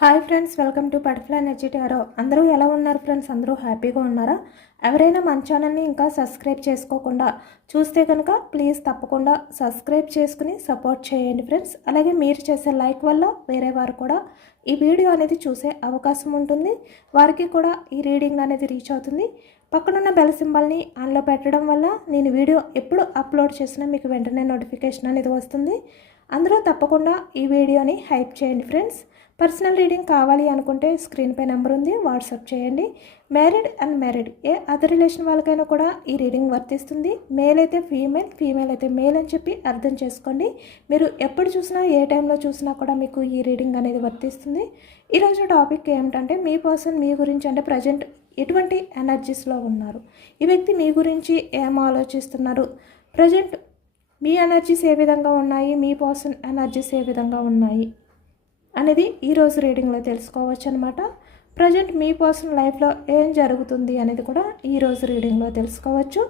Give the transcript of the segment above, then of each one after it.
Hi friends, welcome to butterfly energy tarot. అందరూ ఎలా ఉన్నారు ఫ్రెండ్స్? అందరూ హ్యాపీగా ఉన్నారా? ఎవరైనా మన ఛానల్ని ఇంకా సబ్స్క్రైబ్ చేసుకోకుండా చూస్తే కనుక ప్లీజ్ తప్పకుండా సబ్స్క్రైబ్ చేసుకుని సపోర్ట్ చేయండి ఫ్రెండ్స్. అలాగే మీరు చేసే లైక్ వల్ల వేరే వారు కూడా ఈ వీడియో అనేది చూసే అవకాశం ఉంటుంది, వారికి కూడా ఈ రీడింగ్ అనేది రీచ్ అవుతుంది. పక్కనున్న బెల్ సింబల్ని ఆన్లో పెట్టడం వల్ల నేను వీడియో ఎప్పుడు అప్లోడ్ చేసినా మీకు వెంటనే నోటిఫికేషన్ అనేది వస్తుంది. అందరూ తప్పకుండా ఈ వీడియోని హైప్ చేయండి ఫ్రెండ్స్. పర్సనల్ రీడింగ్ కావాలి అనుకుంటే స్క్రీన్పై నెంబర్ ఉంది, వాట్సాప్ చేయండి. Married and married A other relation వాళ్ళకైనా కూడా ఈ రీడింగ్ వర్తిస్తుంది. మేల్ అయితే ఫీమేల్, ఫీమేల్ అయితే మేల్ అని చెప్పి అర్థం చేసుకోండి. మీరు ఎప్పుడు చూసినా ఏ టైంలో చూసినా కూడా మీకు ఈ రీడింగ్ అనేది వర్తిస్తుంది. ఈరోజు టాపిక్ ఏమిటంటే మీ పర్సన్ మీ గురించి అంటే ప్రజెంట్ ఎటువంటి ఎనర్జీస్లో ఉన్నారు, ఈ వ్యక్తి మీ గురించి ఏం ఆలోచిస్తున్నారు, ప్రజెంట్ మీ ఎనర్జీస్ ఏ విధంగా ఉన్నాయి, మీ పర్సన్ ఎనర్జీస్ ఏ విధంగా ఉన్నాయి అనేది ఈరోజు రీడింగ్లో తెలుసుకోవచ్చు అనమాట. ప్రజెంట్ మీ పర్సన్ లైఫ్లో ఏం జరుగుతుంది అనేది కూడా ఈరోజు రీడింగ్లో తెలుసుకోవచ్చు.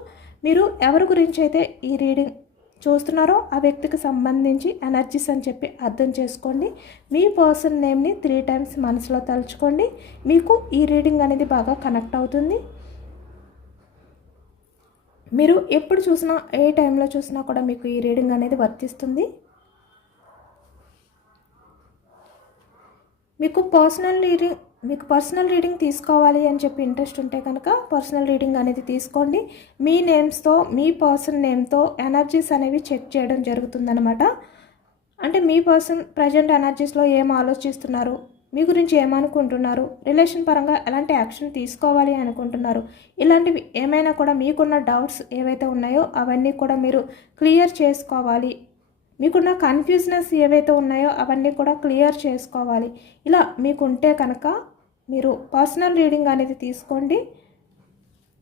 మీరు ఎవరి గురించి అయితే ఈ రీడింగ్ చూస్తున్నారో ఆ వ్యక్తికి సంబంధించి ఎనర్జీస్ అని చెప్పి అర్థం చేసుకోండి. మీ పర్సన్ నేమ్ని 3 times మనసులో తలుచుకోండి. మీకు ఈ రీడింగ్ అనేది బాగా కనెక్ట్ అవుతుంది. మీరు ఎప్పుడు చూసినా ఏ టైంలో చూసినా కూడా మీకు ఈ రీడింగ్ అనేది వర్తిస్తుంది. మీకు పర్సనల్ రీడింగ్ తీసుకోవాలి అని చెప్పి ఇంట్రెస్ట్ ఉంటే కనుక పర్సనల్ రీడింగ్ అనేది తీసుకోండి. మీ నేమ్స్తో, మీ పర్సన్ నేమ్తో ఎనర్జీస్ అనేవి చెక్ చేయడం జరుగుతుందన్నమాట. అంటే మీ పర్సన్ ప్రజెంట్ ఎనర్జీస్లో ఏం ఆలోచిస్తున్నారు, మీ గురించి ఏమనుకుంటున్నారు, రిలేషన్ పరంగా ఎలాంటి యాక్షన్ తీసుకోవాలి అనుకుంటున్నారు, ఇలాంటివి ఏమైనా కూడా మీకున్న డౌట్స్ ఏవైతే ఉన్నాయో అవన్నీ కూడా మీరు క్లియర్ చేసుకోవాలి. మీకున్న కన్ఫ్యూజనెస్ ఏవైతే ఉన్నాయో అవన్నీ కూడా క్లియర్ చేసుకోవాలి. ఇలా మీకుంటే కనుక మీరు పర్సనల్ రీడింగ్ అనేది తీసుకోండి.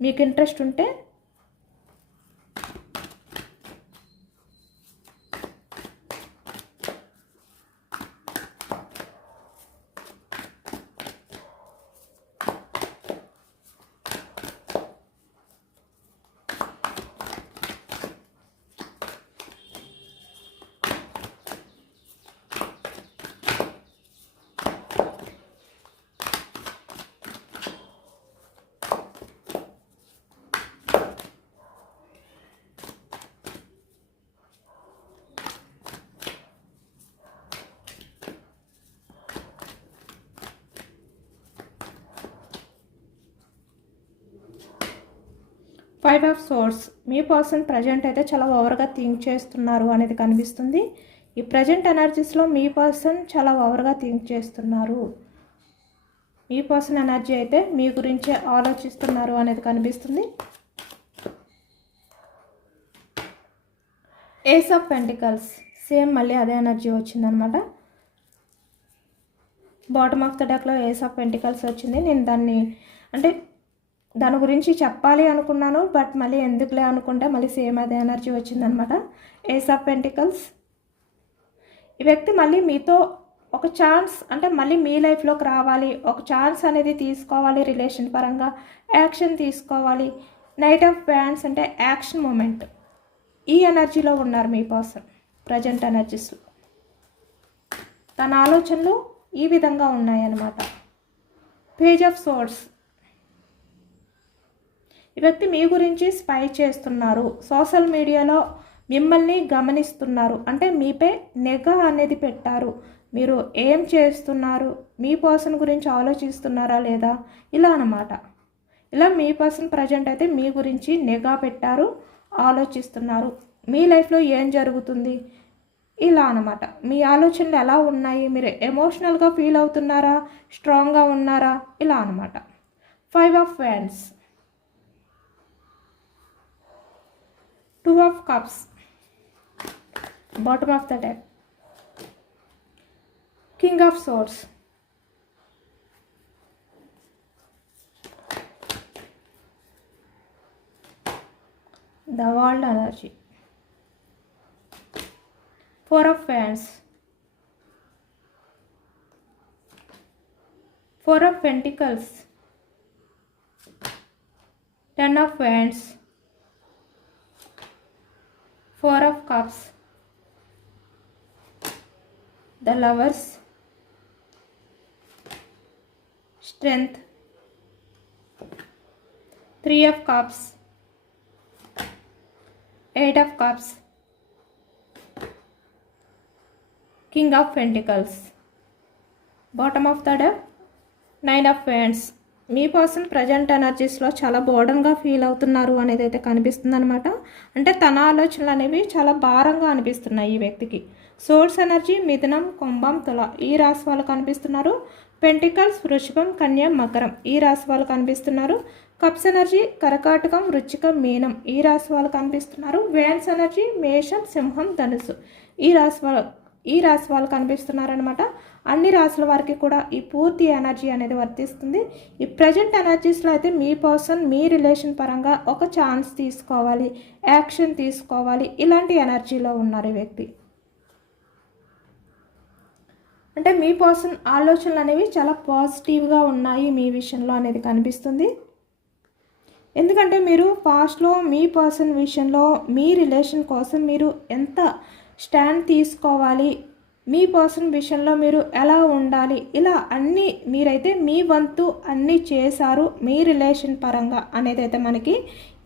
మీకు ఇంట్రెస్ట్ ఉంటే five of swords. Me person present అయితే చాలా ఓవర్గా థింక్ చేస్తున్నారు అనేది కనిపిస్తుంది. ఈ ప్రజెంట్ ఎనర్జీస్లో మీ పర్సన్ చాలా ఓవర్గా థింక్ చేస్తున్నారు. మీ పర్సన్ ఎనర్జీ అయితే మీ గురించే ఆలోచిస్తున్నారు అనేది కనిపిస్తుంది. ఏస్ ఆఫ్ పెంటికల్స్. సేమ్ మళ్ళీ అదే ఎనర్జీ వచ్చిందనమాట. బాటమ్ ఆఫ్ ద డెక్లో ఏస్ ఆఫ్ పెంటికల్స్ వచ్చింది. నేను దాని గురించి చెప్పాలి అనుకున్నాను, బట్ మళ్ళీ ఎందుకులే అనుకుంటే మళ్ళీ సేమ్ అదే ఎనర్జీ వచ్చిందనమాట. Ace of pentacles. ఈ వ్యక్తి మళ్ళీ మీతో ఒక ఛాన్స్ అంటే మళ్ళీ మీ లైఫ్లోకి రావాలి, ఒక ఛాన్స్ అనేది తీసుకోవాలి, రిలేషన్ పరంగా యాక్షన్ తీసుకోవాలి. నైట్ ఆఫ్ వ్యాండ్స్ అంటే యాక్షన్ మూమెంట్. ఈ ఎనర్జీలో ఉన్నారు మీ పర్సన్ ప్రజెంట్ ఎనర్జీస్లో. తన ఆలోచనలు ఈ విధంగా ఉన్నాయన్నమాట. Page of swords. ఈ వ్యక్తి మీ గురించి స్పై చేస్తున్నారు, సోషల్ మీడియాలో మిమ్మల్ని గమనిస్తున్నారు, అంటే మీపై నిఘా అనేది పెట్టారు. మీరు ఏం చేస్తున్నారు, మీ పర్సన్ గురించి ఆలోచిస్తున్నారా లేదా, ఇలా అన్నమాట. ఇలా మీ పర్సన్ ప్రజెంట్ అయితే మీ గురించి నిఘా పెట్టారు, ఆలోచిస్తున్నారు. మీ లైఫ్లో ఏం జరుగుతుంది ఇలా అన్నమాట. మీ ఆలోచనలు ఎలా ఉన్నాయి, మీరు ఎమోషనల్గా ఫీల్ అవుతున్నారా, స్ట్రాంగ్గా ఉన్నారా, ఇలా అన్నమాట. 5 of wands. 2 of cups, bottom of the deck. King of swords. The world energy. 4 of wands. 4 of pentacles. 10 of wands. 4 of cups, the lovers, strength, 3 of cups, 8 of cups, king of pentacles. Bottom of the deck 9 of wands. మీ person present ఎనర్జీస్లో చాలా బోర్డన్గా feel అవుతున్నారు అనేది అయితే కనిపిస్తుంది అనమాట. అంటే తన ఆలోచనలు అనేవి చాలా భారంగా అనిపిస్తున్నాయి ఈ వ్యక్తికి. సోర్స్ ఎనర్జీ మిథునం, కుంభం, తుల ఈ రాశి వాళ్ళు కనిపిస్తున్నారు. పెంటికల్స్ వృషభం, కన్య, మకరం ఈ రాశి వాళ్ళు కనిపిస్తున్నారు. కప్స్ ఎనర్జీ కర్కాటకం, వృశ్చికం, మీనం ఈ రాశి వాళ్ళు కనిపిస్తున్నారు. వ్యాన్స్ ఎనర్జీ మేషం, సింహం, ధనుసు ఈ రాశి వాళ్ళు కనిపిస్తున్నారనమాట. అన్ని రాశుల వారికి కూడా ఈ పూర్తి ఎనర్జీ అనేది వర్తిస్తుంది. ఈ ప్రజెంట్ ఎనర్జీస్లో అయితే మీ పర్సన్ మీ రిలేషన్ పరంగా ఒక ఛాన్స్ తీసుకోవాలి, యాక్షన్ తీసుకోవాలి, ఇలాంటి ఎనర్జీలో ఉన్నారు ఈ వ్యక్తి. అంటే మీ పర్సన్ ఆలోచనలు అనేవి చాలా పాజిటివ్గా ఉన్నాయి మీ విషయంలో అనేది కనిపిస్తుంది. ఎందుకంటే మీరు పాస్ట్లో మీ పర్సన్ విషయంలో మీ రిలేషన్ కోసం మీరు ఎంత స్టాండ్ తీసుకోవాలి, మీ పర్సన్ విషయంలో మీరు ఎలా ఉండాలి, ఇలా అన్నీ మీరైతే మీ వంతు అన్నీ చేశారు మీ రిలేషన్ పరంగా అనేది అయితే మనకి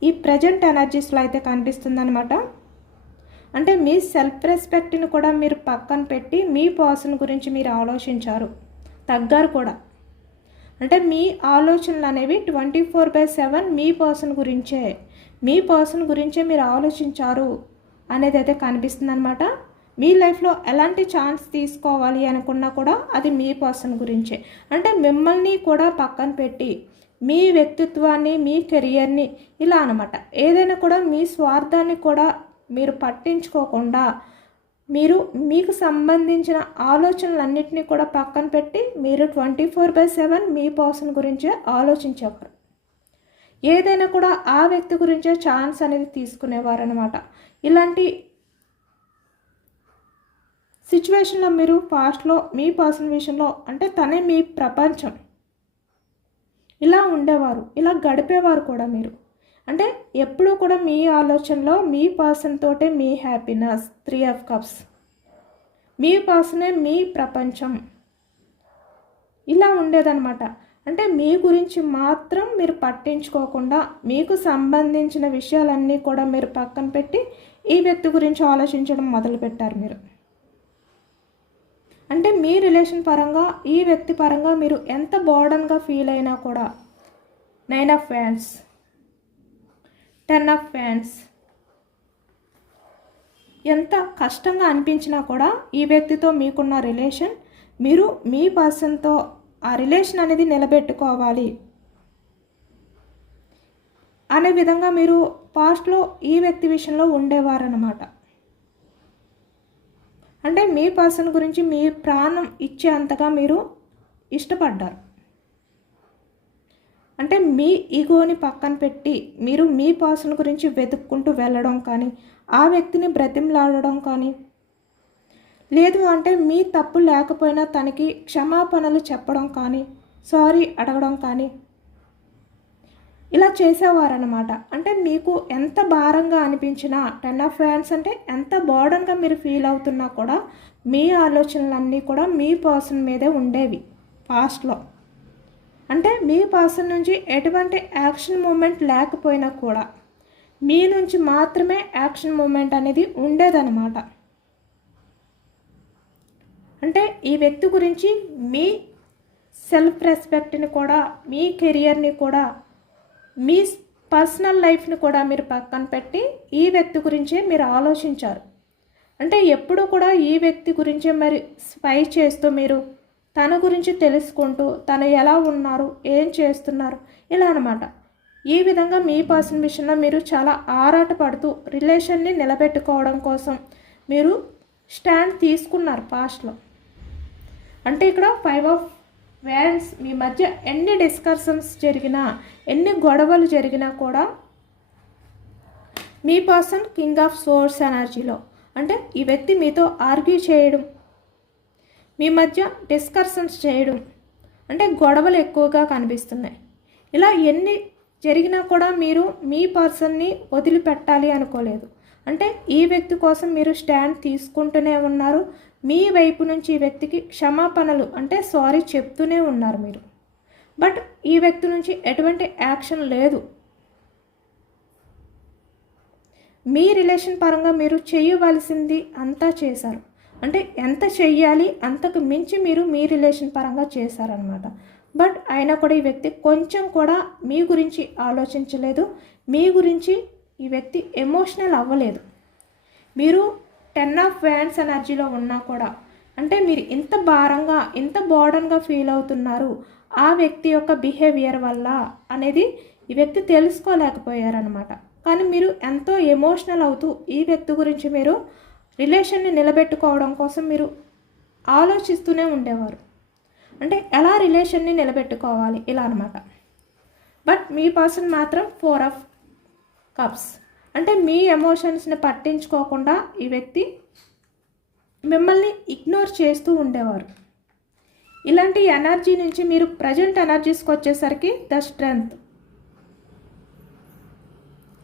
ఈ ప్రజెంట్ ఎనర్జీస్లో అయితే కనిపిస్తుంది అనమాట. అంటే మీ సెల్ఫ్ రెస్పెక్ట్ని కూడా మీరు పక్కన పెట్టి మీ పర్సన్ గురించి మీరు ఆలోచించారు, తగ్గారు కూడా. అంటే మీ ఆలోచనలు అనేవి 24/7 మీ పర్సన్ గురించే మీరు ఆలోచించారు అనేది అయితే కనిపిస్తుంది అనమాట. మీ లైఫ్లో ఎలాంటి ఛాన్స్ తీసుకోవాలి అనుకున్నా కూడా అది మీ పర్సన్ గురించే. అంటే మిమ్మల్ని కూడా పక్కన పెట్టి మీ వ్యక్తిత్వాన్ని, మీ కెరియర్ని ఇలా అనమాట, ఏదైనా కూడా మీ స్వార్థాన్ని కూడా మీరు పట్టించుకోకుండా మీకు సంబంధించిన ఆలోచనలన్నింటినీ కూడా పక్కన పెట్టి మీరు 24/7 మీ పర్సన్ గురించే ఆలోచించేవారు. ఏదైనా కూడా ఆ వ్యక్తి గురించే ఛాన్స్ అనేది తీసుకునేవారు అనమాట. ఇలాంటి సిచ్యువేషన్లో మీరు పాస్ట్లో మీ పర్సన్ విషయంలో అంటే తనే మీ ప్రపంచం ఇలా ఉండేవారు, ఇలా గడిపేవారు కూడా మీరు. అంటే ఎప్పుడూ కూడా మీ ఆలోచనలో మీ పర్సన్ తోటే మీ హ్యాపీనెస్. 3 ఆఫ్ కప్స్, మీ పర్సనే మీ ప్రపంచం ఇలా ఉండేదన్నమాట. అంటే మీ గురించి మాత్రం మీరు పట్టించుకోకుండా మీకు సంబంధించిన విషయాలన్నీ కూడా మీరు పక్కన పెట్టి ఈ వ్యక్తి గురించి ఆలోచించడం మొదలుపెట్టారు మీరు. అంటే మీ రిలేషన్ పరంగా ఈ వ్యక్తి పరంగా మీరు ఎంత బోర్డన్గా ఫీల్ అయినా కూడా 9 ఆఫ్ వ్యాండ్స్, 10 ఆఫ్ వ్యాండ్స్ ఎంత కష్టంగా అనిపించినా కూడా ఈ వ్యక్తితో మీకున్న రిలేషన్, మీరు మీ పర్సన్తో ఆ రిలేషన్ అనేది నిలబెట్టుకోవాలి అనే విధంగా మీరు పాస్ట్లో ఈ వ్యక్తి విషయంలో ఉండేవారన్నమాట. అంటే మీ పర్సన్ గురించి మీ ప్రాణం ఇచ్చేంతగా మీరు ఇష్టపడ్డారు. అంటే మీ ఈగోని పక్కన పెట్టి మీరు మీ పర్సన్ గురించి వెతుక్కుంటూ వెళ్ళడం కానీ, ఆ వ్యక్తిని బ్రతిమలాడడం కానీ, లేదు అంటే మీ తప్పు లేకపోయినా తనకి క్షమాపణలు చెప్పడం కానీ, సారీ అడగడం కానీ ఇలా చేసేవారనమాట. అంటే మీకు ఎంత భారంగా అనిపించినా 10 ఆఫ్ వ్యాండ్స్ అంటే ఎంత బర్డన్గా మీరు ఫీల్ అవుతున్నా కూడా మీ ఆలోచనలన్నీ కూడా మీ పర్సన్ మీదే ఉండేవి పాస్ట్లో. అంటే మీ పర్సన్ నుంచి ఎటువంటి యాక్షన్ మూమెంట్ లేకపోయినా కూడా మీ నుంచి మాత్రమే యాక్షన్ మూమెంట్ అనేది ఉండేదన్నమాట. అంటే ఈ వ్యక్తి గురించి మీ సెల్ఫ్ రెస్పెక్ట్ని కూడా, మీ కెరియర్ని కూడా, మీ పర్సనల్ లైఫ్ని కూడా మీరు పక్కన పెట్టి ఈ వ్యక్తి గురించే మీరు ఆలోచించారు. అంటే ఎప్పుడు కూడా ఈ వ్యక్తి గురించే మరి స్పై చేస్తూ మీరు తన గురించి తెలుసుకుంటూ తను ఎలా ఉన్నారు, ఏం చేస్తున్నారు ఇలా అనమాట. ఈ విధంగా మీ పర్సన్ విషయంలో మీరు చాలా ఆరాటపడుతూ రిలేషన్ని నిలబెట్టుకోవడం కోసం మీరు స్టాండ్ తీసుకున్నారు పాస్ట్లో. అంటే ఇక్కడ 5 ఆఫ్ వ్యాండ్స్ మీ మధ్య ఎన్ని డిస్కషన్స్ జరిగినా, ఎన్ని గొడవలు జరిగినా కూడా మీ పర్సన్ కింగ్ ఆఫ్ సోర్స్ ఎనర్జీలో, అంటే ఈ వ్యక్తి మీతో ఆర్గ్యూ చేయడం, మీ మధ్య డిస్కషన్స్ చేయడం, అంటే గొడవలు ఎక్కువగా కనిపిస్తున్నాయి. ఇలా ఎన్ని జరిగినా కూడా మీరు మీ పర్సన్ని వదిలిపెట్టాలి అనుకోలేదు. అంటే ఈ వ్యక్తి కోసం మీరు స్టాండ్ తీసుకుంటూనే ఉన్నారు. మీ వైపు నుంచి ఈ వ్యక్తికి క్షమాపణలు అంటే సారీ చెప్తూనే ఉన్నారు మీరు. బట్ ఈ వ్యక్తి నుంచి ఎటువంటి యాక్షన్ లేదు. మీ రిలేషన్ పరంగా మీరు చేయవలసింది అంతా చేశారు. అంటే ఎంత చెయ్యాలి అంతకు మించి మీరు మీ రిలేషన్ పరంగా చేశారనమాట. బట్ అయినా కూడా ఈ వ్యక్తి కొంచెం కూడా మీ గురించి ఆలోచించలేదు. మీ గురించి ఈ వ్యక్తి ఎమోషనల్ అవ్వలేదు. మీరు 10 ఆఫ్ వ్యాండ్స్ ఎనర్జీలో ఉన్నా కూడా, అంటే మీరు ఇంత భారంగా ఇంత బర్డన్గా ఫీల్ అవుతున్నారు ఆ వ్యక్తి యొక్క బిహేవియర్ వల్ల అనేది ఈ వ్యక్తి తెలుసుకోలేకపోయారనమాట. కానీ మీరు ఎంతో ఎమోషనల్ అవుతూ ఈ వ్యక్తి గురించి మీరు రిలేషన్ని నిలబెట్టుకోవడం కోసం మీరు ఆలోచిస్తూనే ఉండేవారు. అంటే ఎలా రిలేషన్ని నిలబెట్టుకోవాలి ఇలా అనమాట. బట్ మీ పర్సన్ మాత్రం 4 ఆఫ్ కప్స్, అంటే మీ ఎమోషన్స్ని పట్టించుకోకుండా ఈ వ్యక్తి మిమ్మల్ని ఇగ్నోర్ చేస్తూ ఉండేవారు. ఇలాంటి ఎనర్జీ నుంచి మీరు ప్రజెంట్ ఎనర్జీస్కి వచ్చేసరికి ద స్ట్రెంగ్త్.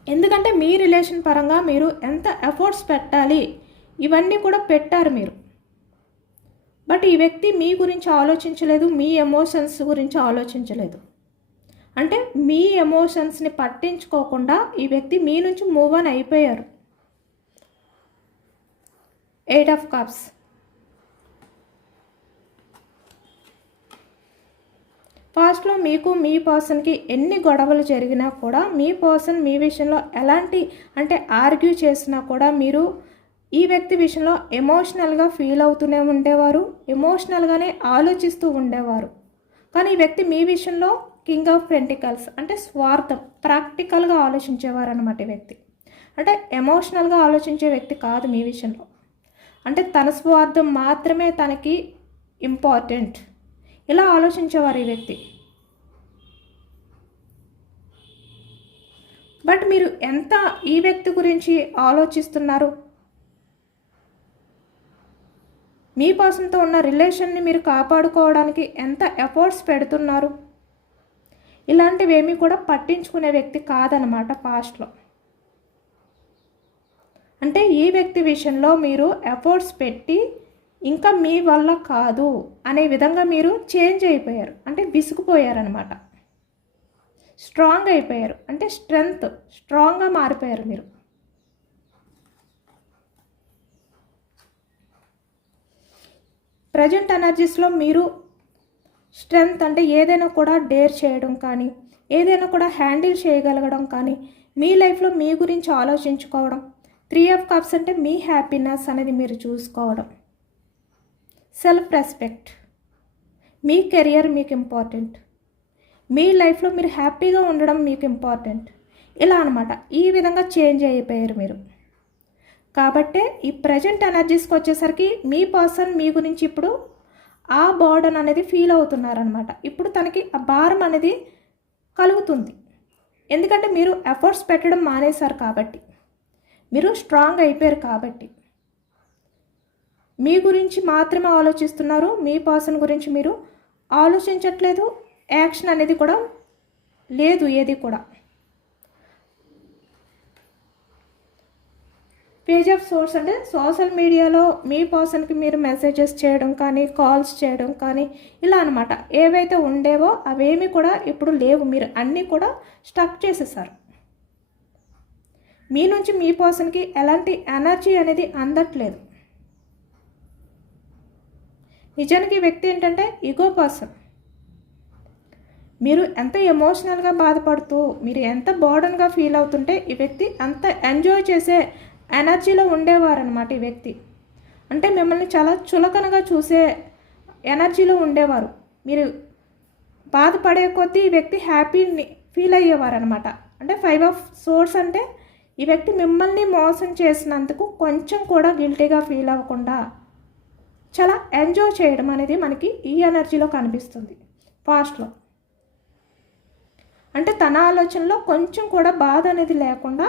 ఎందుకంటే మీ రిలేషన్ పరంగా మీరు ఎంత ఎఫర్ట్స్ పెట్టాలి ఇవన్నీ కూడా పెట్టారు మీరు. బట్ ఈ వ్యక్తి మీ గురించి ఆలోచించలేదు, మీ ఎమోషన్స్ గురించి ఆలోచించలేదు. అంటే మీ ఎమోషన్స్ని పట్టించుకోకుండా ఈ వ్యక్తి మీ నుంచి మూవ్ ఆన్ అయిపోయారు. 8 ఆఫ్ కప్స్, పాస్ట్లో మీకు మీ పర్సన్కి ఎన్ని గొడవలు జరిగినా కూడా మీ పర్సన్ మీ విషయంలో ఎలాంటి అంటే ఆర్గ్యూ చేసినా కూడా మీరు ఈ వ్యక్తి విషయంలో ఎమోషనల్గా ఫీల్ అవుతూనే ఉండేవారు, ఎమోషనల్గానే ఆలోచిస్తూ ఉండేవారు. కానీ ఈ వ్యక్తి మీ విషయంలో కింగ్ ఆఫ్ పెంటికల్స్, అంటే స్వార్థం, ప్రాక్టికల్గా ఆలోచించేవారు అనమాట. ఈ వ్యక్తి అంటే ఎమోషనల్గా ఆలోచించే వ్యక్తి కాదు మీ విషయంలో. అంటే తన స్వార్థం మాత్రమే తనకి ఇంపార్టెంట్, ఇలా ఆలోచించేవారు ఈ వ్యక్తి. బట్ మీరు ఎంత ఈ వ్యక్తి గురించి ఆలోచిస్తున్నారు, మీ పర్సన్తో ఉన్న రిలేషన్ని మీరు కాపాడుకోవడానికి ఎంత ఎఫర్ట్స్ పెడుతున్నారు, ఇలాంటివేమీ కూడా పట్టించుకునే వ్యక్తి కాదనమాట పాస్ట్లో. అంటే ఈ వ్యక్తి విషయంలో మీరు ఎఫర్ట్స్ పెట్టి ఇంకా మీ వల్ల కాదు అనే విధంగా మీరు చేంజ్ అయిపోయారు, అంటే విసుగుపోయారనమాట. స్ట్రాంగ్ అయిపోయారు, అంటే స్ట్రాంగ్గా మారిపోయారు మీరు. ప్రజెంట్ ఎనర్జీస్లో మీరు స్ట్రెంగ్త్ అంటే ఏదైనా కూడా డేర్ చేయడం కానీ, ఏదైనా కూడా హ్యాండిల్ చేయగలగడం కానీ, మీ లైఫ్లో మీ గురించి ఆలోచించుకోవడం. 3 ఆఫ్ కప్స్ అంటే మీ హ్యాపీనెస్ అనేది మీరు చూసుకోవడం, సెల్ఫ్ రెస్పెక్ట్, మీ కెరియర్ మీకు ఇంపార్టెంట్, మీ లైఫ్లో మీరు హ్యాపీగా ఉండడం మీకు ఇంపార్టెంట్. ఇలా అనమాట, ఈ విధంగా చేంజ్ అయిపోయారు మీరు. కాబట్టే ఈ ప్రజెంట్ ఎనర్జీస్కి వచ్చేసరికి మీ పర్సన్ మీ గురించి ఇప్పుడు ఆ బర్డన్ అనేది ఫీల్ అవుతున్నారనమాట. ఇప్పుడు తనకి ఆ భారం అనేది కలుగుతుంది. ఎందుకంటే మీరు ఎఫర్ట్స్ పెట్టడం మానేశారు కాబట్టి, మీరు స్ట్రాంగ్ అయిపోయారు కాబట్టి. మీ గురించి మాత్రమే ఆలోచిస్తున్నారు, మీ పర్సన్ గురించి మీరు ఆలోచించట్లేదు. యాక్షన్ అనేది కూడా లేదు ఏది కూడా. పేజ్ ఆఫ్ సోర్స్ అంటే సోషల్ మీడియాలో మీ పర్సన్కి మీరు మెసేజెస్ చేయడం కానీ, కాల్స్ చేయడం కానీ, ఇలా అనమాట. ఏవైతే ఉండేవో అవేమీ కూడా ఇప్పుడు లేవు, మీరు అన్నీ కూడా స్టక్ చేసేసారు. మీ నుంచి మీ పర్సన్కి ఎలాంటి ఎనర్జీ అనేది అందట్లేదు. నిజానికి ఈ వ్యక్తి ఏంటంటే ఈగో పర్సన్. మీరు ఎంత ఎమోషనల్గా బాధపడుతూ, మీరు ఎంత బర్డన్గా ఫీల్ అవుతుంటే ఈ వ్యక్తి అంత ఎంజాయ్ చేసే ఎనర్జీలో ఉండేవారనమాట ఈ వ్యక్తి. అంటే మిమ్మల్ని చాలా చులకనగా చూసే ఎనర్జీలో ఉండేవారు. మీరు బాధపడే కొద్దీ ఈ వ్యక్తి హ్యాపీని ఫీల్ అయ్యేవారు అనమాట. అంటే 5 ఆఫ్ సోర్స్ అంటే ఈ వ్యక్తి మిమ్మల్ని మోసం చేసినందుకు కొంచెం కూడా గిల్టీగా ఫీల్ అవ్వకుండా చాలా ఎంజాయ్ చేయడం అనేది మనకి ఈ ఎనర్జీలో కనిపిస్తుంది పాస్ట్లో. అంటే తన ఆలోచనలో కొంచెం కూడా బాధ అనేది లేకుండా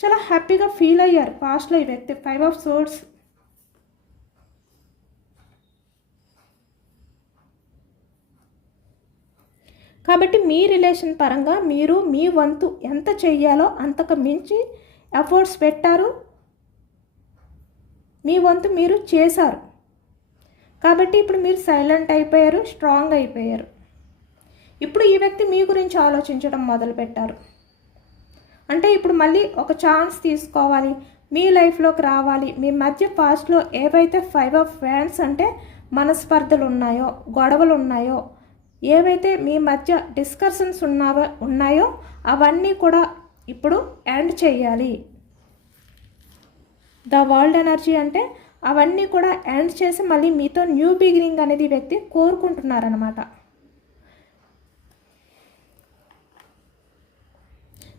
చాలా హ్యాపీగా ఫీల్ అయ్యారు పాస్ట్లో ఈ వ్యక్తి. 5 ఆఫ్ సోర్స్. కాబట్టి మీ రిలేషన్ పరంగా మీరు మీ వంతు ఎంత చెయ్యాలో అంతకు మించి ఎఫర్ట్స్ పెట్టారు, మీ వంతు మీరు చేశారు. కాబట్టి ఇప్పుడు మీరు సైలెంట్ అయిపోయారు, స్ట్రాంగ్ అయిపోయారు. ఇప్పుడు ఈ వ్యక్తి మీ గురించి ఆలోచించడం మొదలుపెట్టారు. అంటే ఇప్పుడు మళ్ళీ ఒక ఛాన్స్ తీసుకోవాలి, మీ లైఫ్లోకి రావాలి. మీ మధ్య పాస్ట్లో ఏవైతే 5 ఆఫ్ వ్యాండ్స్ అంటే మనస్పర్ధలు ఉన్నాయో, గొడవలు ఉన్నాయో, ఏవైతే మీ మధ్య డిస్కషన్స్ ఉన్నాయో అవన్నీ కూడా ఇప్పుడు ఎండ్ చేయాలి. ద వరల్డ్ ఎనర్జీ అంటే అవన్నీ కూడా ఎండ్ చేసి మళ్ళీ మీతో న్యూ బిగినింగ్ అనేది వ్యక్తి కోరుకుంటున్నారనమాట.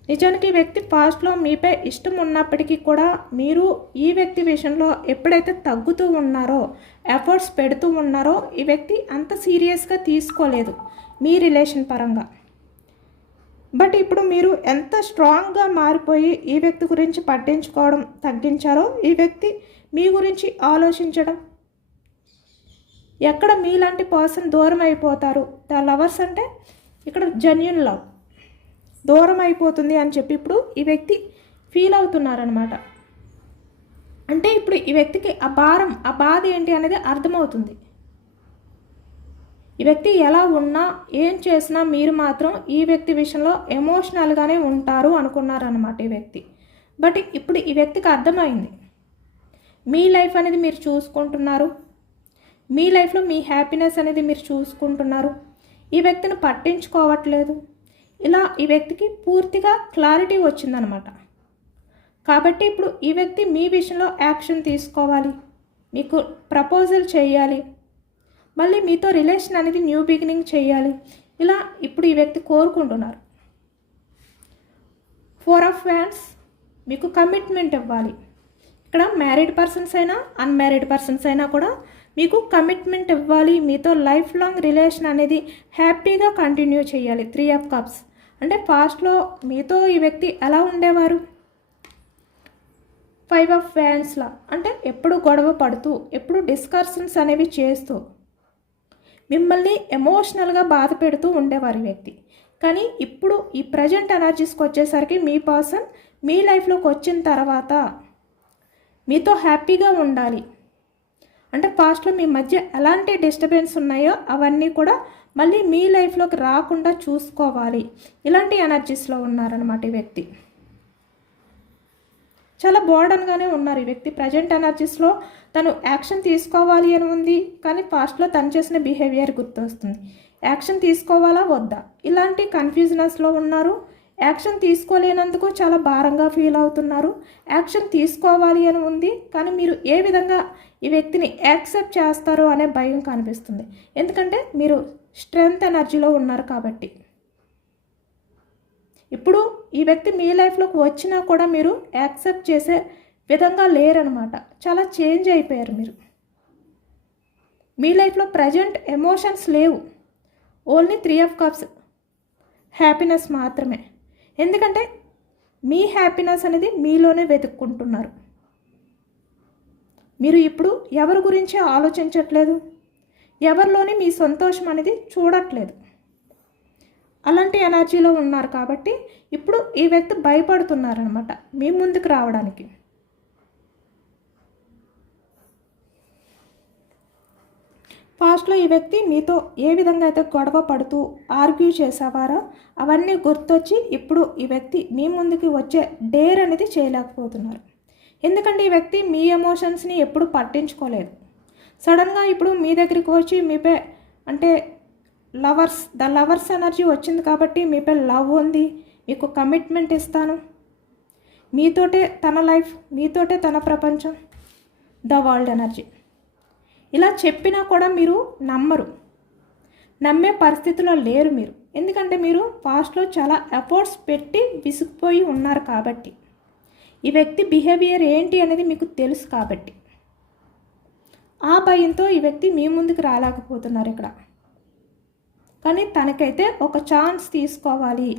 నిజానికి ఈ వ్యక్తి పాస్ట్లో మీపై ఇష్టం ఉన్నప్పటికీ కూడా మీరు ఈ వ్యక్తి విషయంలో ఎప్పుడైతే తగ్గుతూ ఉన్నారో, ఎఫర్ట్స్ పెడుతూ ఉన్నారో, ఈ వ్యక్తి అంత సీరియస్గా తీసుకోలేదు మీ రిలేషన్ పరంగా. బట్ ఇప్పుడు మీరు ఎంత స్ట్రాంగ్గా మారిపోయి ఈ వ్యక్తి గురించి పట్టించుకోవడం తగ్గించారో, ఈ వ్యక్తి మీ గురించి ఆలోచించడం, ఎక్కడ మీలాంటి పర్సన్ దూరం అయిపోతారు. ద లవర్స్ అంటే ఇక్కడ జెన్యూన్ లవ్ దూరం అయిపోతుంది అని చెప్పి ఇప్పుడు ఈ వ్యక్తి ఫీల్ అవుతున్నారనమాట. అంటే ఇప్పుడు ఈ వ్యక్తికి ఆ భారం, ఆ బాధ ఏంటి అనేది అర్థమవుతుంది. ఈ వ్యక్తి ఎలా ఉన్నా, ఏం చేసినా మీరు మాత్రం ఈ వ్యక్తి విషయంలో ఎమోషనల్గానే ఉంటారు అనుకున్నారనమాట ఈ వ్యక్తి. బట్ ఇప్పుడు ఈ వ్యక్తికి అర్థమైంది, మీ లైఫ్ అనేది మీరు చూసుకుంటున్నారు, మీ లైఫ్లో మీ హ్యాపీనెస్ అనేది మీరు చూసుకుంటున్నారు, ఈ వ్యక్తిని పట్టించుకోవట్లేదు. ఇలా ఈ వ్యక్తికి పూర్తిగా క్లారిటీ వచ్చిందనమాట. కాబట్టి ఇప్పుడు ఈ వ్యక్తి మీ విషయంలో యాక్షన్ తీసుకోవాలి, మీకు ప్రపోజల్ చేయాలి, మళ్ళీ మీతో రిలేషన్ అనేది న్యూ బిగినింగ్ చేయాలి. ఇలా ఇప్పుడు ఈ వ్యక్తి కోరుకుంటున్నారు. 4 ఆఫ్ వ్యాండ్స్ మీకు కమిట్మెంట్ ఇవ్వాలి. ఇక్కడ మ్యారీడ్ పర్సన్స్ అయినా అన్మ్యారీడ్ పర్సన్స్ అయినా కూడా మీకు కమిట్మెంట్ ఇవ్వాలి. మీతో లైఫ్ లాంగ్ రిలేషన్ అనేది హ్యాపీగా కంటిన్యూ చేయాలి. 3 ఆఫ్ కప్స్ అంటే పాస్ట్లో మీతో ఈ వ్యక్తి ఎలా ఉండేవారు, 5 ఆఫ్ వ్యాండ్స్లా అంటే ఎప్పుడు గొడవ పడుతూ, ఎప్పుడు డిస్కషన్స్ అనేవి చేస్తూ, మిమ్మల్ని ఎమోషనల్గా బాధ పెడుతూ ఉండేవారు ఈ వ్యక్తి. కానీ ఇప్పుడు ఈ ప్రజెంట్ ఎనర్జీస్కి వచ్చేసరికి మీ పర్సన్ మీ లైఫ్లోకి వచ్చిన తర్వాత మీతో హ్యాపీగా ఉండాలి. అంటే పాస్ట్లో మీ మధ్య ఎలాంటి డిస్టర్బెన్స్ ఉన్నాయో అవన్నీ కూడా మళ్ళీ మీ లైఫ్లోకి రాకుండా చూసుకోవాలి. ఇలాంటి ఎనర్జీస్లో ఉన్నారనమాట ఈ వ్యక్తి. చాలా బోర్డన్గానే ఉన్నారు ఈ వ్యక్తి. ప్రజెంట్ ఎనర్జీస్లో తను యాక్షన్ తీసుకోవాలి అని ఉంది, కానీ పాస్ట్లో తను చేసిన బిహేవియర్ గుర్తొస్తుంది. యాక్షన్ తీసుకోవాలా వద్దా ఇలాంటి కన్ఫ్యూజనెస్లో ఉన్నారు. యాక్షన్ తీసుకోలేనందుకు చాలా భారంగా ఫీల్ అవుతున్నారు. యాక్షన్ తీసుకోవాలి అని ఉంది, కానీ మీరు ఏ విధంగా ఈ వ్యక్తిని యాక్సెప్ట్ చేస్తారు అనే భయం కనిపిస్తుంది. ఎందుకంటే మీరు స్ట్రెంగ్త్ ఎనర్జీలో ఉన్నారు కాబట్టి. ఇప్పుడు ఈ వ్యక్తి మీ లైఫ్లోకి వచ్చినా కూడా మీరు యాక్సెప్ట్ చేసే విధంగా లేరనమాట. చాలా చేంజ్ అయిపోయారు మీరు. మీ లైఫ్లో ప్రజెంట్ ఎమోషన్స్ లేవు, ఓన్లీ 3 ఆఫ్ కప్స్ హ్యాపీనెస్ మాత్రమే. ఎందుకంటే మీ హ్యాపీనెస్ అనేది మీలోనే వెతుక్కుంటున్నారు. మీరు ఇప్పుడు ఎవరి గురించి ఆలోచించట్లేదు, ఎవరిలోని మీ సంతోషం అనేది చూడట్లేదు. అలాంటి ఎనర్జీలో ఉన్నారు కాబట్టి ఇప్పుడు ఈ వ్యక్తి భయపడుతున్నారనమాట మీ ముందుకు రావడానికి. పాస్ట్లో ఈ వ్యక్తి మీతో ఏ విధంగా అయితే గొడవ పడుతూ ఆర్గ్యూ చేసేవారో అవన్నీ గుర్తొచ్చి ఇప్పుడు ఈ వ్యక్తి మీ ముందుకి వచ్చే డేర్ అనేది చేయలేకపోతున్నారు. ఎందుకంటే ఈ వ్యక్తి మీ ఎమోషన్స్ని ఎప్పుడు పట్టించుకోలేదు. సడన్గా ఇప్పుడు మీ దగ్గరికి వచ్చి మీపై అంటే ద లవర్స్ ఎనర్జీ వచ్చింది కాబట్టి మీపై లవ్ ఉంది, మీకు కమిట్మెంట్ ఇస్తాను, మీతోటే తన లైఫ్, మీతోటే తన ప్రపంచం, ద వరల్డ్ ఎనర్జీ ఇలా చెప్పినా కూడా మీరు నమ్మరు, నమ్మే పరిస్థితిలో లేరు మీరు. ఎందుకంటే మీరు పాస్ట్లో చాలా ఎఫర్ట్స్ పెట్టి విసిగిపోయి ఉన్నారు కాబట్టి, ఈ వ్యక్తి బిహేవియర్ ఏంటి అనేది మీకు తెలుసు కాబట్టి ఆ భయంతో ఈ వ్యక్తి మీ ముందుకు రాలేకపోతున్నారు ఇక్కడ. కానీ తనకైతే ఒక ఛాన్స్ తీసుకోవాలి.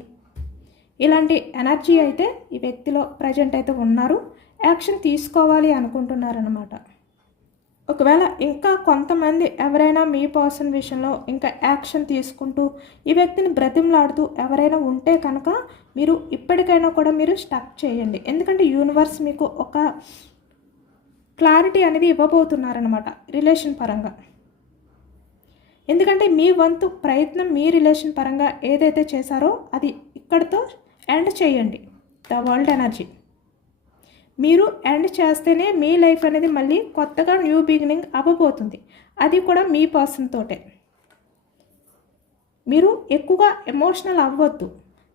ఇలాంటి ఎనర్జీ అయితే ఈ వ్యక్తిలో ప్రజెంట్ అయితే ఉన్నారు, యాక్షన్ తీసుకోవాలి అనుకుంటున్నారనమాట. ఒకవేళ ఇంకా కొంతమంది ఎవరైనా మీ పర్సన్ విషయంలో ఇంకా యాక్షన్ తీసుకుంటూ ఈ వ్యక్తిని బ్రతిమలాడుతూ ఎవరైనా ఉంటే కనుక మీరు ఇప్పటికైనా కూడా మీరు స్టక్ చేయండి. ఎందుకంటే యూనివర్స్ మీకు ఒక క్లారిటీ అనేది ఇవ్వబోతున్నారనమాట రిలేషన్ పరంగా. ఎందుకంటే మీ వంతు ప్రయత్నం మీ రిలేషన్ పరంగా ఏదైతే చేశారో అది ఇక్కడితో ఎండ్ చేయండి. ద వరల్డ్ ఎనర్జీ మీరు ఎండ్ చేస్తేనే మీ లైఫ్ అనేది మళ్ళీ కొత్తగా న్యూ బిగినింగ్ అవ్వబోతుంది. అది కూడా మీ పర్సన్ తోటే. మీరు ఎక్కువగా ఎమోషనల్ అవ్వద్దు,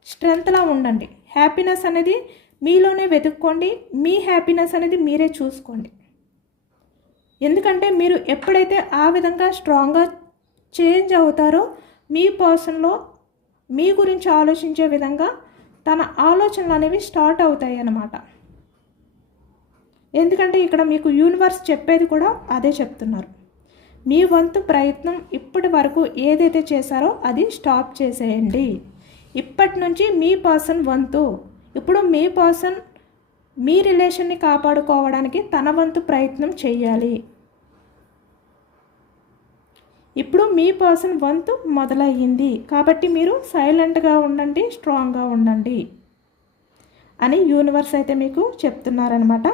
స్ట్రెంగ్త్లా ఉండండి. హ్యాపీనెస్ అనేది మీలోనే వెతుక్కోండి. మీ హ్యాపీనెస్ అనేది మీరే చూసుకోండి. ఎందుకంటే మీరు ఎప్పుడైతే ఆ విధంగా స్ట్రాంగ్గా చేంజ్ అవుతారో మీ పర్సన్లో మీ గురించి ఆలోచించే విధంగా తన ఆలోచనలు అనేవి స్టార్ట్ అవుతాయి అన్నమాట. ఎందుకంటే ఇక్కడ మీకు యూనివర్స్ చెప్పేది కూడా అదే చెప్తున్నారు. మీ వంతు ప్రయత్నం ఇప్పటి వరకు ఏదైతే చేశారో అది స్టాప్ చేసేయండి. ఇప్పటి నుంచి మీ పర్సన్ వంతు. ఇప్పుడు మీ పర్సన్ మీ రిలేషన్ని కాపాడుకోవడానికి తన వంతు ప్రయత్నం చేయాలి. ఇప్పుడు మీ పర్సన్ వంతు మొదలయ్యింది కాబట్టి మీరు సైలెంట్గా ఉండండి, స్ట్రాంగ్గా ఉండండి అని యూనివర్స్ అయితే మీకు చెప్తున్నారనమాట.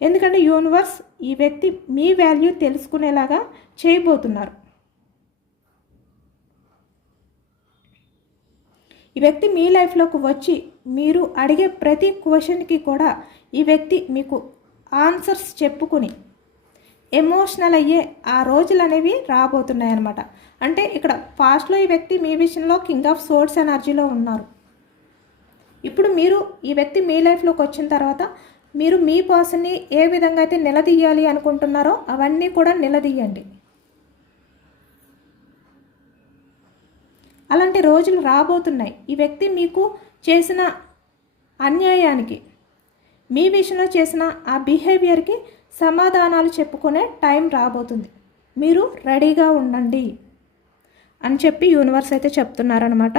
ఎందుకంటే యూనివర్స్ ఈ వ్యక్తి మీ వాల్యూ తెలుసుకునేలాగా చేయబోతున్నారు. ఈ వ్యక్తి మీ లైఫ్లోకి వచ్చి మీరు అడిగే ప్రతి క్వశ్చన్కి కూడా ఈ వ్యక్తి మీకు ఆన్సర్స్ చెప్పుకుని ఎమోషనల్ అయ్యే ఆ రోజులు అనేవి రాబోతున్నాయి అన్నమాట. అంటే ఇక్కడ పాస్ట్లో ఈ వ్యక్తి మీ విషయంలో కింగ్ ఆఫ్ సోర్డ్స్ ఎనర్జీలో ఉన్నారు. ఇప్పుడు మీరు ఈ వ్యక్తి మీ లైఫ్లోకి వచ్చిన తర్వాత మీరు మీ పర్సన్ని ఏ విధంగా అయితే నిలదీయాలి అనుకుంటున్నారో అవన్నీ కూడా నిలదీయండి. అలాంటి రోజులు రాబోతున్నాయి. ఈ వ్యక్తి మీకు చేసిన అన్యాయానికి, మీ విషయంలో చేసిన ఆ బిహేవియర్కి సమాధానాలు చెప్పుకునే టైం రాబోతుంది. మీరు రెడీగా ఉండండి అని చెప్పి యూనివర్స్ అయితే చెప్తున్నారనమాట.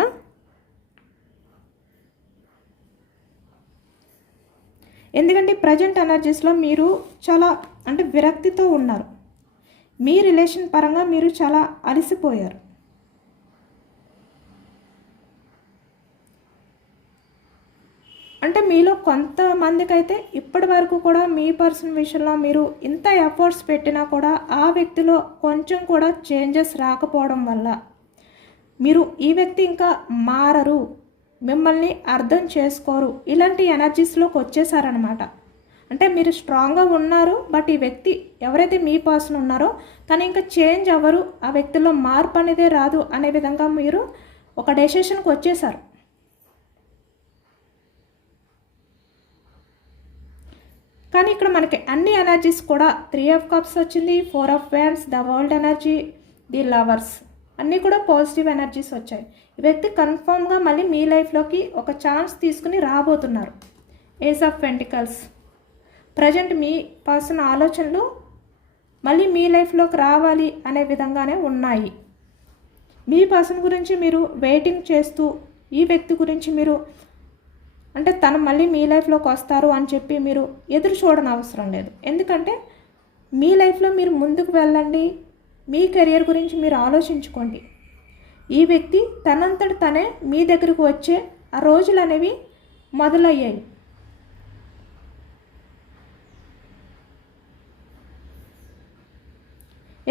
ఎందుకంటే ప్రజెంట్ ఎనర్జీస్లో మీరు చాలా విరక్తితో ఉన్నారు. మీ రిలేషన్ పరంగా మీరు చాలా అలసిపోయారు. మీలో కొంతమందికి అయితే ఇప్పటి వరకు కూడా మీ పర్సన్ విషయంలో మీరు ఇంత ఎఫర్ట్స్ పెట్టినా కూడా ఆ వ్యక్తిలో కొంచెం కూడా చేంజెస్ రాకపోవడం వల్ల మీరు ఈ వ్యక్తి ఇంకా మారరు, మిమ్మల్ని అర్థం చేసుకోరు, ఇలాంటి ఎనర్జీస్లోకి వచ్చేసారనమాట. మీరు స్ట్రాంగ్గా ఉన్నారు, బట్ ఈ వ్యక్తి ఎవరైతే మీ పర్సన్ ఉన్నారో తను ఇంకా చేంజ్ అవ్వరు, ఆ వ్యక్తిలో మార్పు అనేదే రాదు అనే విధంగా మీరు ఒక డెసిషన్కి వచ్చేసారు. కానీ ఇక్కడ మనకి అన్ని ఎనర్జీస్ కూడా 3 ఆఫ్ కప్స్ వచ్చింది, 4 of wands, the world energy, the lovers అన్నీ కూడా పాజిటివ్ ఎనర్జీస్ వచ్చాయి. ఈ వ్యక్తి కన్ఫర్మ్గా మళ్ళీ మీ లైఫ్లోకి ఒక ఛాన్స్ తీసుకుని రాబోతున్నారు. ఏస్ ఆఫ్ పెంటికల్స్ ప్రజెంట్ మీ పర్సన్ ఆలోచనలు మళ్ళీ మీ లైఫ్లోకి రావాలి అనే విధంగానే ఉన్నాయి. మీ పర్సన్ గురించి మీరు వెయిటింగ్ చేస్తూ ఈ వ్యక్తి గురించి మీరు తను మళ్ళీ మీ లైఫ్లోకి వస్తారు అని చెప్పి మీరు ఎదురు చూడని అవసరం లేదు. ఎందుకంటే మీ లైఫ్లో మీరు ముందుకు వెళ్ళండి, మీ కెరియర్ గురించి మీరు ఆలోచించుకోండి. ఈ వ్యక్తి తనంతట తనే మీ దగ్గరకు వచ్చే ఆ రోజులు అనేవి మొదలయ్యాయి.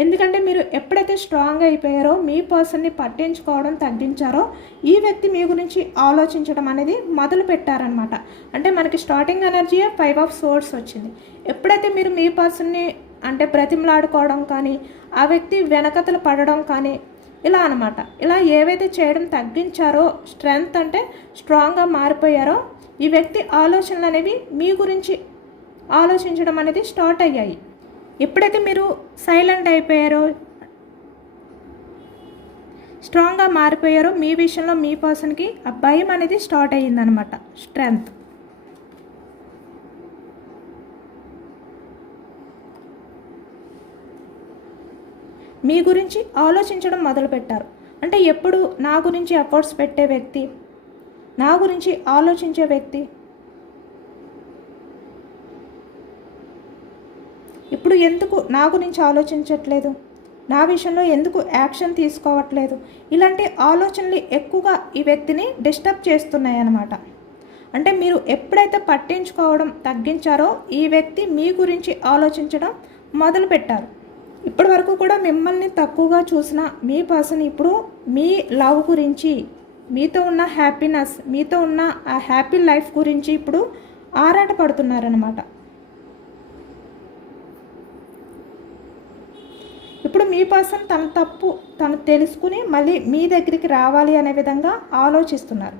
ఎందుకంటే మీరు ఎప్పుడైతే స్ట్రాంగ్ అయిపోయారో మీ పర్సన్ని పట్టించుకోవడం తగ్గించారో ఈ వ్యక్తి మీ గురించి ఆలోచించడం అనేది మొదలు పెట్టారనమాట. మనకి స్టార్టింగ్ ఎనర్జీ 5 ఆఫ్ సోర్డ్స్ వచ్చింది. ఎప్పుడైతే మీరు మీ పర్సన్ని బ్రతిమలాడుకోవడం కానీ ఆ వ్యక్తి వెనకతలు పడడం కానీ ఇలా అనమాట, ఇలా ఏవైతే చేయడం తగ్గించారో స్ట్రెంగ్త్ స్ట్రాంగ్గా మారిపోయారో ఈ వ్యక్తి ఆలోచనలు అనేవి మీ గురించి ఆలోచించడం అనేది స్టార్ట్ అయ్యాయి. ఎప్పుడైతే మీరు సైలెంట్ అయిపోయారో స్ట్రాంగ్గా మారిపోయారో మీ విషయంలో మీ పర్సన్కి ఆ భయం అనేది స్టార్ట్ అయ్యిందనమాట. స్ట్రెంగ్త్ మీ గురించి ఆలోచించడం మొదలుపెట్టారు. ఎప్పుడు నా గురించి ఎఫర్ట్స్ పెట్టే వ్యక్తి, నా గురించి ఆలోచించే వ్యక్తి ఇప్పుడు ఎందుకు నా గురించి ఆలోచించట్లేదు, నా విషయంలో ఎందుకు యాక్షన్ తీసుకోవట్లేదు, ఇలాంటి ఆలోచనలు ఎక్కువగా ఈ వ్యక్తిని డిస్టర్బ్ చేస్తున్నాయి అన్నమాట. మీరు ఎప్పుడైతే పట్టించుకోవడం తగ్గించారో ఈ వ్యక్తి మీ గురించి ఆలోచించడం మొదలుపెట్టారు. ఇప్పటి వరకు కూడా మిమ్మల్ని తక్కువగా చూసిన మీ పర్సన్ ఇప్పుడు మీ లవ్ గురించి, మీతో ఉన్న హ్యాపీనెస్, మీతో ఉన్న ఆ హ్యాపీ లైఫ్ గురించి ఇప్పుడు ఆరాట పడుతున్నారనమాట. ఇప్పుడు మీ పర్సన్ తన తప్పు తను తెలుసుకుని మళ్ళీ మీ దగ్గరికి రావాలి అనే విధంగా ఆలోచిస్తున్నారు.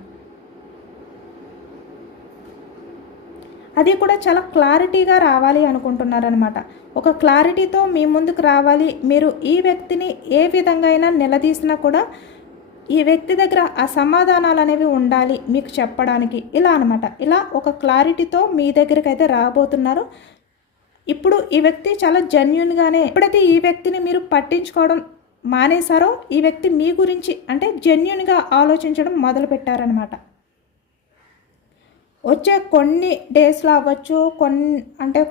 అది కూడా చాలా క్లారిటీగా రావాలి అనుకుంటున్నారనమాట. ఒక క్లారిటీతో మీ ముందుకు రావాలి. మీరు ఈ వ్యక్తిని ఏ విధంగా అయినా నిలదీసినా కూడా ఈ వ్యక్తి దగ్గర ఆ సమాధానాలు అనేవి ఉండాలి మీకు చెప్పడానికి, ఇలా అనమాట. ఇలా ఒక క్లారిటీతో మీ దగ్గరికి అయితే రాబోతున్నారు. ఇప్పుడు ఈ వ్యక్తి చాలా జెన్యున్గానే, ఎప్పుడైతే ఈ వ్యక్తిని మీరు పట్టించుకోవడం మానేశారో ఈ వ్యక్తి మీ గురించి అంటే జెన్యున్గా ఆలోచించడం మొదలుపెట్టారనమాట. వచ్చే కొన్ని డేస్లో అవ్వచ్చు, కొన్ని అంటే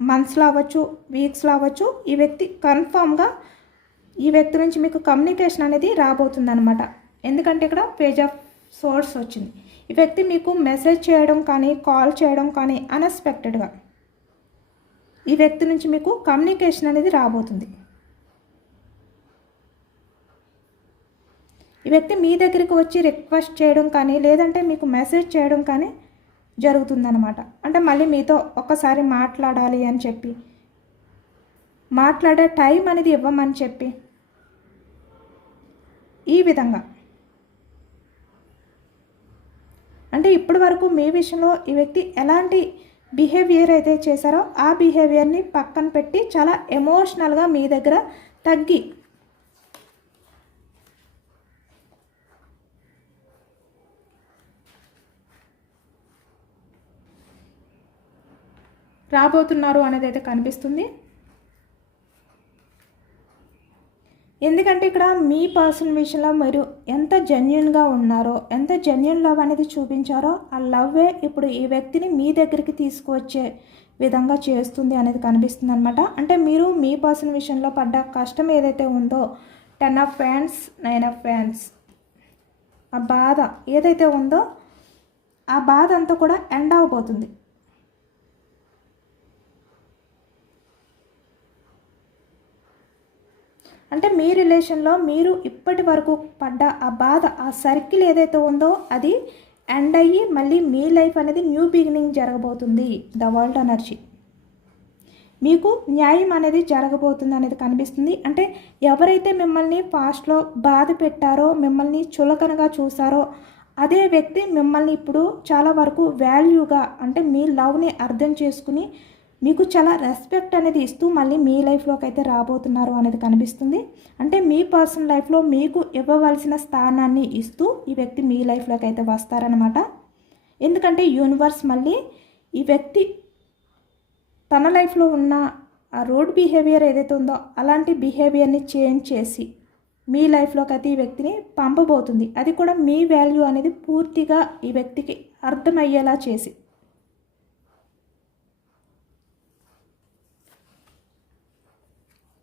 మంత్స్లో అవ్వచ్చు, వీక్స్లో అవ్వచ్చు, ఈ వ్యక్తి కన్ఫామ్గా ఈ వ్యక్తి నుంచి మీకు కమ్యూనికేషన్ అనేది రాబోతుంది అనమాట. ఎందుకంటే ఇక్కడ పేజ్ ఆఫ్ సోర్స్ వచ్చింది. ఈ వ్యక్తి మీకు మెసేజ్ చేయడం కానీ కాల్ చేయడం కానీ అన్ఎక్స్పెక్టెడ్గా ఈ వ్యక్తి నుంచి మీకు కమ్యూనికేషన్ అనేది రాబోతుంది. ఈ వ్యక్తి మీ దగ్గరికి వచ్చి రిక్వెస్ట్ చేయడం కానీ లేదంటే మీకు మెసేజ్ చేయడం కానీ జరుగుతుందన్నమాట. అంటే మళ్ళీ మీతో ఒక్కసారి మాట్లాడాలి అని చెప్పి, మాట్లాడే టైం అనేది ఇవ్వమని చెప్పి, ఈ విధంగా అంటే ఇప్పటి వరకు మీ విషయంలో ఈ వ్యక్తి ఎలాంటి బిహేవియర్ అయితే చేశారో ఆ బిహేవియర్ని పక్కన పెట్టి చాలా ఎమోషనల్గా మీ దగ్గర తగ్గి రాబోతున్నారు అనేది అయితే కనిపిస్తుంది. ఎందుకంటే ఇక్కడ మీ పర్సన్ విషయంలో మీరు ఎంత జెన్యున్గా ఉన్నారో, ఎంత జెన్యున్ లవ్ అనేది చూపించారో ఆ లవ్వే ఇప్పుడు ఈ వ్యక్తిని మీ దగ్గరికి తీసుకువచ్చే విధంగా చేస్తుంది అనేది కనిపిస్తుంది అనమాట. అంటే మీరు మీ పర్సన్ విషయంలో పడ్డ కష్టం ఏదైతే ఉందో 10 of Wands 9 of Wands ఆ బాధ ఏదైతే ఉందో ఆ బాధ అంతా కూడా ఎండ్ అవబోతుంది. అంటే మీ రిలేషన్లో మీరు ఇప్పటి వరకు పడ్డ ఆ బాధ, ఆ సర్కిల్ ఏదైతే ఉందో అది ఎండ్ అయ్యి మళ్ళీ మీ లైఫ్ అనేది న్యూ బిగినింగ్ జరగబోతుంది. ద వరల్డ్ ఎనర్జీ మీకు న్యాయం అనేది జరగబోతుంది అనేది కనిపిస్తుంది. అంటే ఎవరైతే మిమ్మల్ని పాస్ట్లో బాధ పెట్టారో, మిమ్మల్ని చులకనగా చూసారో అదే వ్యక్తి మిమ్మల్ని ఇప్పుడు చాలా వరకు వాల్యూగా అంటే మీ లవ్ని అర్థం చేసుకుని మీకు చాలా రెస్పెక్ట్ అనేది ఇస్తూ మళ్ళీ మీ లైఫ్లోకి అయితే రాబోతున్నారు అనేది కనిపిస్తుంది. అంటే మీ పర్సనల్ లైఫ్లో మీకు ఇవ్వవలసిన స్థానాన్ని ఇస్తూ ఈ వ్యక్తి మీ లైఫ్లోకి అయితే వస్తారనమాట. ఎందుకంటే యూనివర్స్ మళ్ళీ ఈ వ్యక్తి తన లైఫ్లో ఉన్న ఆ రోడ్ బిహేవియర్ ఏదైతే ఉందో అలాంటి బిహేవియర్ని చేంజ్ చేసి మీ లైఫ్లోకి అయితే ఈ వ్యక్తిని పంపబోతుంది. అది కూడా మీ వాల్యూ అనేది పూర్తిగా ఈ వ్యక్తికి అర్థమయ్యేలా చేసి.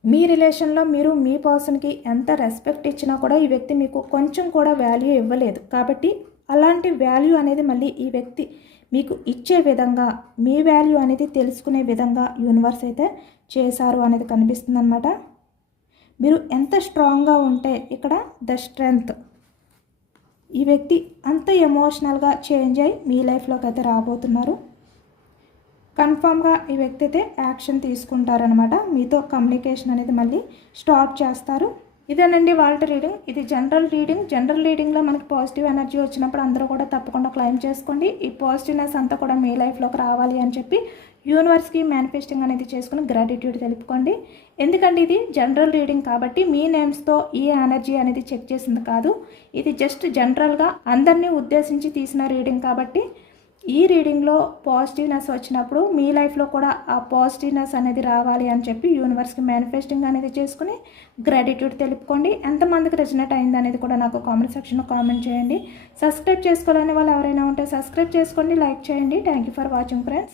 మీ రిలేషన్లో మీరు మీ పర్సన్కి ఎంత రెస్పెక్ట్ ఇచ్చినా కూడా ఈ వ్యక్తి మీకు కొంచెం కూడా వాల్యూ ఇవ్వలేదు. కాబట్టి అలాంటి వాల్యూ అనేది మళ్ళీ ఈ వ్యక్తి మీకు ఇచ్చే విధంగా, మీ వాల్యూ అనేది తెలుసుకునే విధంగా యూనివర్స్ అయితే చేశారు అనేది కనిపిస్తుంది అన్నమాట. మీరు ఎంత స్ట్రాంగ్గా ఉంటే ఇక్కడ ద స్ట్రెంగ్త్ ఈ వ్యక్తి అంత ఎమోషనల్గా చేంజ్ అయ్యి మీ లైఫ్లోకి అయితే రాబోతున్నారు. కన్ఫామ్గా ఈ వ్యక్తి అయితే యాక్షన్ తీసుకుంటారనమాట. మీతో కమ్యూనికేషన్ అనేది మళ్ళీ స్టార్ట్ చేస్తారు. ఇదేనండి వాళ్ళ రీడింగ్. ఇది జనరల్ రీడింగ్. జనరల్ రీడింగ్లో మనకి పాజిటివ్ ఎనర్జీ వచ్చినప్పుడు అందరూ కూడా తప్పకుండా క్లైమ్ చేసుకోండి. ఈ పాజిటివ్నెస్ అంతా కూడా మీ లైఫ్లోకి రావాలి అని చెప్పి యూనివర్స్కి మేనిఫెస్టింగ్ అనేది చేసుకుని గ్రాటిట్యూడ్ తెలుపుకోండి. ఎందుకంటే ఇది జనరల్ రీడింగ్ కాబట్టి మీ నేమ్స్తో ఈ ఎనర్జీ అనేది చెక్ చేసింది కాదు. ఇది జస్ట్ జనరల్గా అందరినీ ఉద్దేశించి తీసిన రీడింగ్ కాబట్టి ఈ రీడింగ్లో పాజిటివ్నెస్ వచ్చినప్పుడు మీ లైఫ్లో కూడా ఆ పాజిటివ్నెస్ అనేది రావాలి అని చెప్పి యూనివర్స్కి మేనిఫెస్టింగ్ అనేది చేసుకుని గ్రాటిట్యూడ్ తెలుపుకోండి. ఎంతమందికి రెజనేట్ అయింది అనేది కూడా నాకు కామెంట్ సెక్షన్లో కామెంట్ చేయండి. సబ్స్క్రైబ్ చేసుకోవాలని వాళ్ళు ఎవరైనా ఉంటే సబ్స్క్రైబ్ చేసుకోండి, లైక్ చేయండి. Thank you for watching friends.